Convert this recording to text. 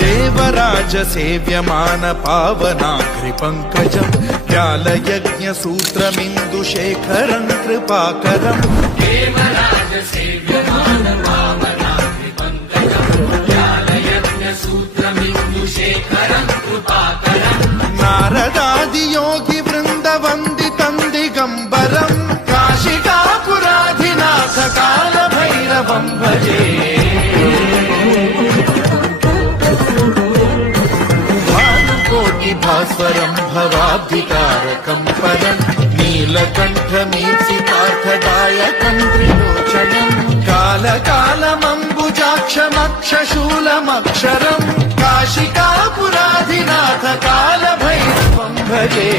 देवराज सेव्यमान पावनाघ्रि पंकजम् व्यालयज्ञ सूत्रमिन्दुशेखरं कृपाकरम् देवराज सेव्यमान पावनाघ्रि पंकजम् व्यालयज्ञ सूत्रमिन्दुशेखरं कृपाकरम् नारदादि योगि वृन्द वन्दितं दिगम्बरम् काशिकापुराधिनाथ काल भैरवं भजे भास्वरं भवाब्धिकारकं परं नीलकण्ठमीप्सितार्थदायकं त्रिलोचनं कालकालमम्बुजाक्षमक्षशूलमक्षरं काशिकापुराधिनाथ कालभैरवं भजे।